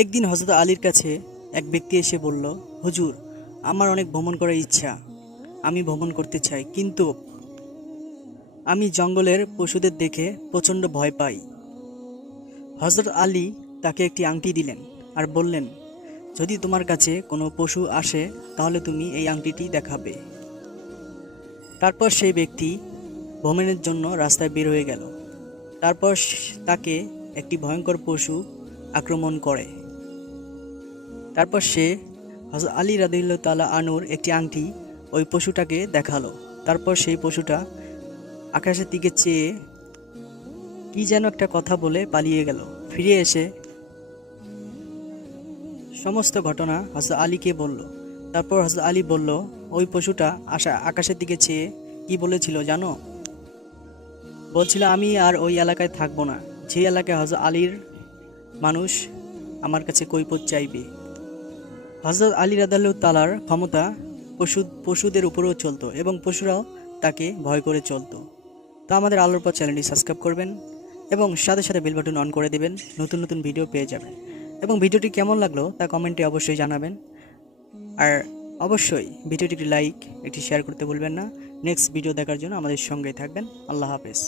একদিন হযরত আলীর কাছে এক ব্যক্তি এসে বলল, হুজুর, আমার অনেক ভ্রমণ করার ইচ্ছা, আমি ভ্রমণ করতে চাই, কিন্তু আমি জঙ্গলের পশুদের দেখে প্রচণ্ড ভয় পাই। হযরত আলী তাকে একটি আংটি দিলেন আর বললেন, যদি তোমার কাছে কোনো পশু আসে তাহলে তুমি এই আংটিটি দেখাবে। তারপর সেই ব্যক্তি ভ্রমণের জন্য রাস্তায় বের হয়ে গেল। তারপর তাকে একটি ভয়ঙ্কর পশু আক্রমণ করে। তারপর সে হযরত আলী রাদিয়াল্লাহু তাআলা আনহুর একটি আংটি ওই পশুটাকে দেখালো। তারপর সেই পশুটা আকাশের দিকে চেয়ে কি যেন একটা কথা বলে পালিয়ে গেল। ফিরে এসে সমস্ত ঘটনা হযরত আলীকে বলল। তারপর হযরত আলী বলল, ওই পশুটা আকাশের দিকে চেয়ে কি বলেছিল জানো? বলছিল, আমি আর ওই এলাকায় থাকবো না, যে এলাকায় হযরত আলীর মানুষ আমার কাছে কৈফিয়ত চাইবে। হযরত আলী রাদিয়াল্লাহু তাআলার ক্ষমতা পশুদের উপরেও চলতো এবং পশুরাও তাকে ভয় করে চলতো। তো আমাদের আলোর পথ চ্যানেলটি সাবস্ক্রাইব করবেন এবং সাথে সাথে বেল বাটন অন করে দেবেন, নতুন নতুন ভিডিও পেয়ে যাবেন। এবং ভিডিওটি কেমন লাগলো তা কমেন্টে অবশ্যই জানাবেন। আর অবশ্যই ভিডিওটি একটি লাইক, একটি শেয়ার করতে ভুলবেন না। নেক্সট ভিডিও দেখার জন্য আমাদের সঙ্গেই থাকবেন। আল্লাহ হাফেজ।